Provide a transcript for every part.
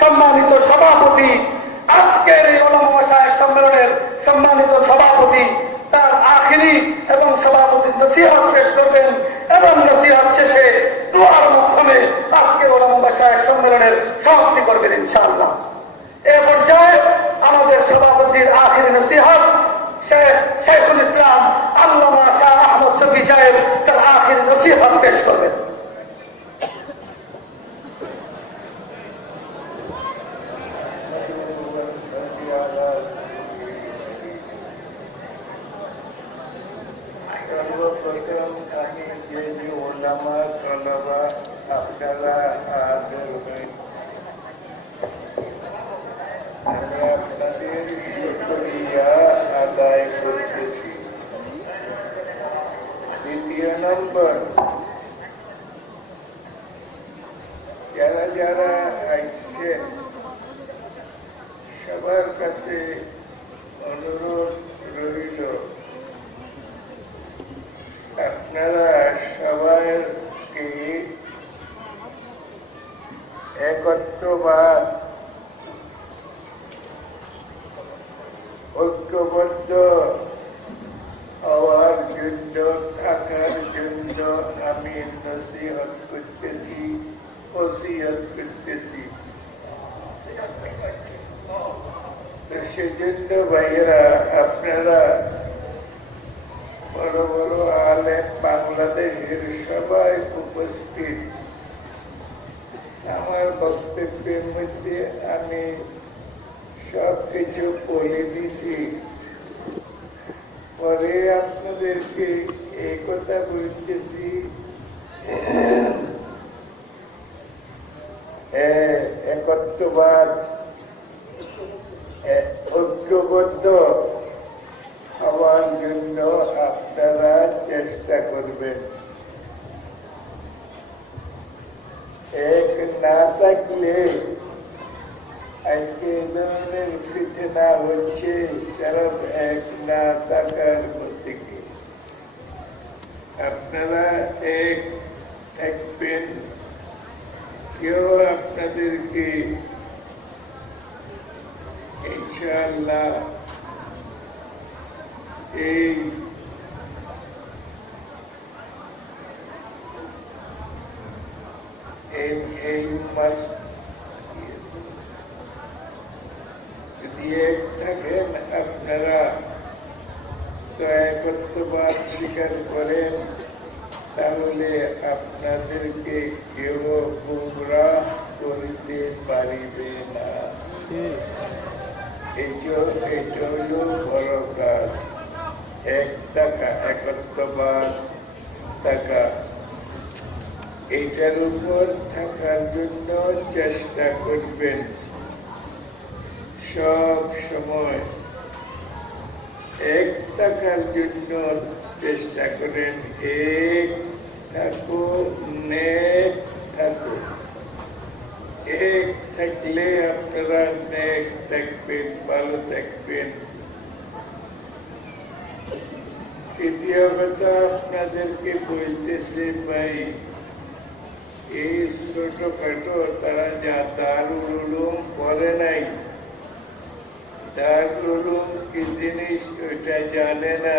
সম্মানিত সভাপতি, আজকের এই অলমশায় সম্মেলনের সম্মানিত সভাপতি, তার আখিরি এবং সভাপতির নসিহত পেশ করবেন এবং নসিহত শেষে দোয়ার মাধ্যমে আজকের অলমশায় সম্মেলনের সমাপ্তি করবেন ইনশাআল্লাহ। এ পর্যায়ে আমাদের সভাপতির আখিরি নসিহত শেখ শেখুল ইসলাম আল্লামা শাহ আহমদ শফি সাহেব তার আখিরি নসিহত পেশ করবেন সর্বপ্রথম আমি যে যে ওলামা তলাবা আপনারা আদর হই আমি আপনাদের শুক্রিয়া আদায় করতেছি দ্বিতীয় নম্বর যারা যারা আসছেন সবার কাছে অনুরোধ রইল আপনারা সবাইকে একত্রবাদ ঐক্যবদ্ধ হওয়ার জন্য থাকার জন্য আমি নসিহত করতেছি ওসিয়ত করতেছি সেজন্য ভাইয়েরা আপনারা বড় বড় আলেম বাংলাদেশের সবাই উপস্থিত আমার বক্তব্যের মধ্যে আমি সব কিছু বলে দিছি পরে আপনাদেরকে এই কথা বলতেছি এ- একত্রবাদ এ- ঐক্যবদ্ধ হওয়ার জন্য আপনারা চেষ্টা করবেন। এক না থাকলে আজকে এই ধরনের ফিতনা হচ্ছে সরব এক না থাকার থেকে আপনারা এক থাকবেন। কেউ আপনাদেরকে ইনশাআল্লাহ এই এই মাস যদি এক থাকেন আপনারা তো একত্রবাদ স্বীকার করেন তাহলে আপনাদেরকে কেউ গুমরা করিতে পারিবে না। কাজ। উপর থাকার জন্য চেষ্টা করবেন। সব সময় এক টাকার জন্য চেষ্টা করেন। এক থাকো নেক থাকো এক থাকলে আপনারা নেক থাকবেন ভালো থাকবেন তৃতীয় কথা আপনাদেরকে বলতেছে ভাই এই ছোটখাটো তারা যা দারুল উলুম করে নাই দারুল উলুম কি জিনিস ওইটা জানে না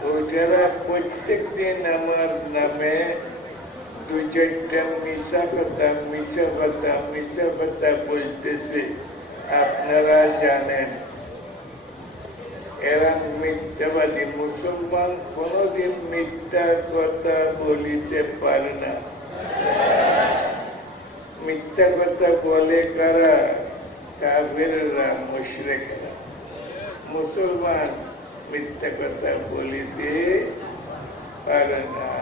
ওইটারা প্রত্যেক দিন আমার নামে দু চারটা মিশা কথা মিশা কথা মিশা কথা বলতেছে আপনারা জানেন এরা মিথ্যাবাদী মুসলমান কোনদিন মিথ্যা কথা বলিতে পারে না মিথ্যা কথা বলে কারা কাবেররা মুশরেকরা মুসলমান মিথ্যা কথা বলিতে পারে না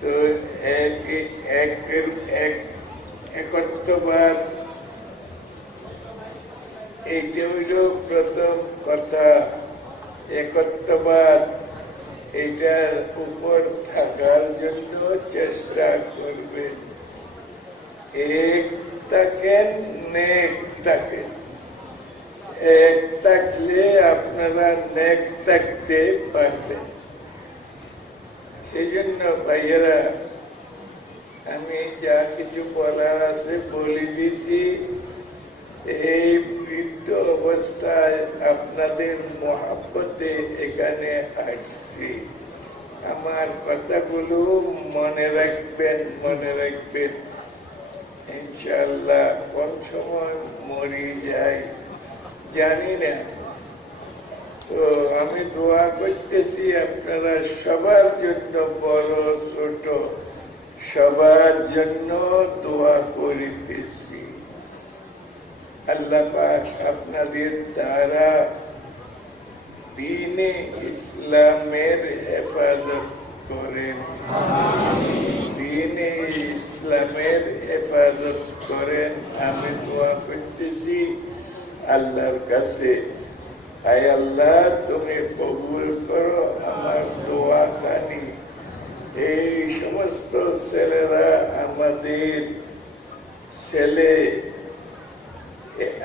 তো এক একের এক একত্রবাদ এইটা হইল প্রথম কথা একত্রবাদ এটার উপর থাকার জন্য চেষ্টা করবেন এক থাকেন নেক থাকেন এক থাকলে আপনারা নেক থাকতে পারবেন সেই জন্য ভাইয়েরা, আমি যা কিছু বলার আছে বলে দিছি এই বৃদ্ধ অবস্থায় আপনাদের মহাব্বতে এখানে আসছি। আমার কথাগুলো মনে রাখবেন মনে রাখবেন। ইনশাল্লাহ কোন সময় মরি যাই জানি না। তো আমি দোয়া করতেছি, আপনারা সবার জন্য বড় ছোট সবার জন্য দোয়া করিতেছি। আল্লাহ আপনাদের দ্বারা দিনে ইসলামের হেফাজত করেন। দিনে ইসলামের হেফাজত করেন, আমি দোয়া করতেছি। আল্লাহর কাছে। আয় আল্লাহ, তুমি কবুল করো আমার দোয়া কানি। এই সমস্ত ছেলেরা আমাদের ছেলে।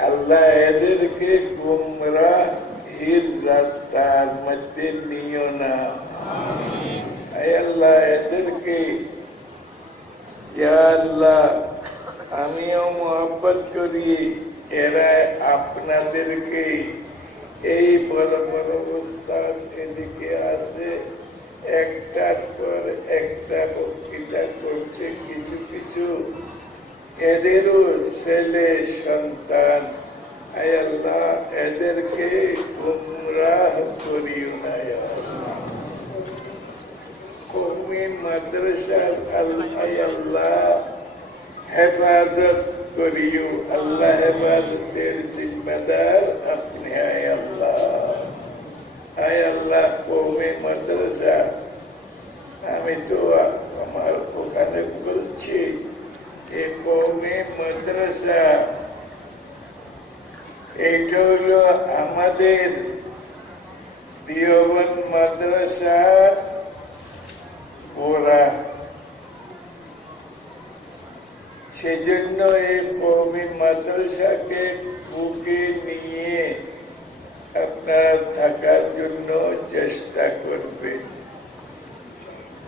আল্লাহ এদেরকে গুমরা হির রাস্তার মধ্যে নিও না। আল্লাহ এদেরকে। আল্লাহ, আমিও মোহাব্বত করি। এরা আপনাদেরকে এই বড় বড় অবস্থান এদিকে আসে, একটার পর একটা বক্তৃতা করছে কিছু কিছু এদেরও ছেলে, সন্তান আয় আল্লাহ, এদেরকে গুমরাহ করিও না। কৌমি মাদ্রাসার আল্লাহ, হেফাজত করিও আল্লাহ হেফাজতের জিম্মেদার আপনি আয় আল্লাহ। আয় আল্লাহ কৌমি মাদ্রাসা, আমি তো আমার ওখানে বলছি এই কৌমি মাদ্রাসা, এইটা হলো আমাদের দিয়বন মাদ্রাসার ওরা সেজন্য এই কৌমি মাদ্রাসাকে বুকে নিয়ে আপনারা থাকার জন্য চেষ্টা করবেন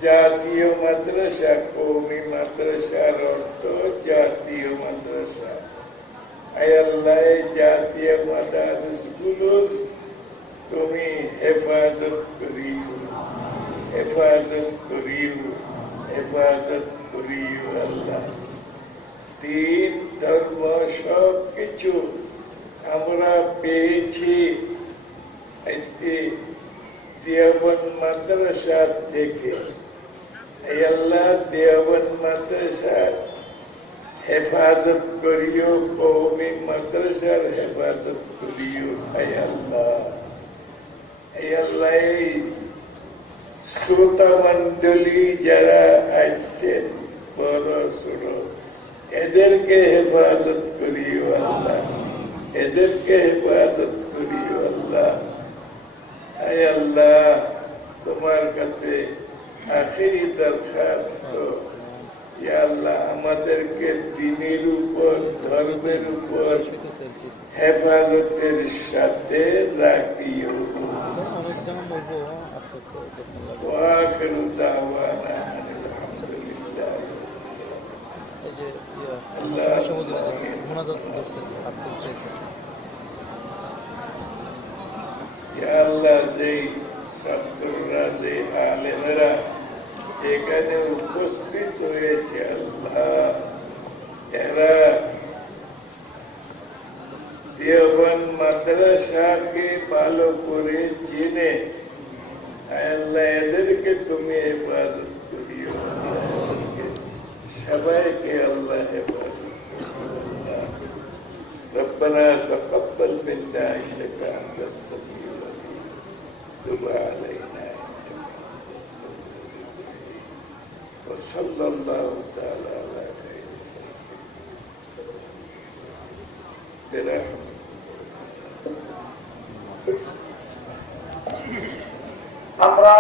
জাতীয় মাদ্রাসা কৌমি মাদ্রাসার অর্থ জাতীয় মাদ্রাসা। আল্লাহ জাতীয় মাদ্রাসাগুলোর তুমি হেফাজত করিও হেফাজত করিও হেফাজত করিও আল্লাহ। দিন ধর্ম সব কিছু আমরা পেয়েছি। দেওবন মাদ্রাসা থেকে আল্লাহ দেওবন মাদ্রাসার হেফাজত করিও কৌমি মাদ্রাসার হেফাজত করিও আল্লাহ। আল্লাহ, এই শ্রোতা মন্ডলী যারা আসছেন, বড় ছোট এদেরকে হেফাজত করিও আল্লাহ এদেরকে হেফাজত করিও আল্লাহ আয় আল্লাহ তোমার কাছে আখেরি দরখাস্ত যে আল্লাহ আমাদেরকে দিনের উপর ধর্মের উপর হেফাজতের সাথে রাখিও অনেক যেমন বলবো আস্তে আস্তে যখন লাগে وآخر دعوانا এখানে উপস্থিত হয়েছে, আল্লাহ, এরা দেওবন মাদ্রাসাকে ভালো করে চিনে। আল্লাহ, এদেরকে তুমি হেফাজত করিও সবাইকে আল্লাহ হেফাজত করিও আল্লাহ ربنا تقبل منا انك انت السميع العليم تب علينا انك انت التواب الرحيم وصلى الله تعالى على خير خلقه برحمته আমরা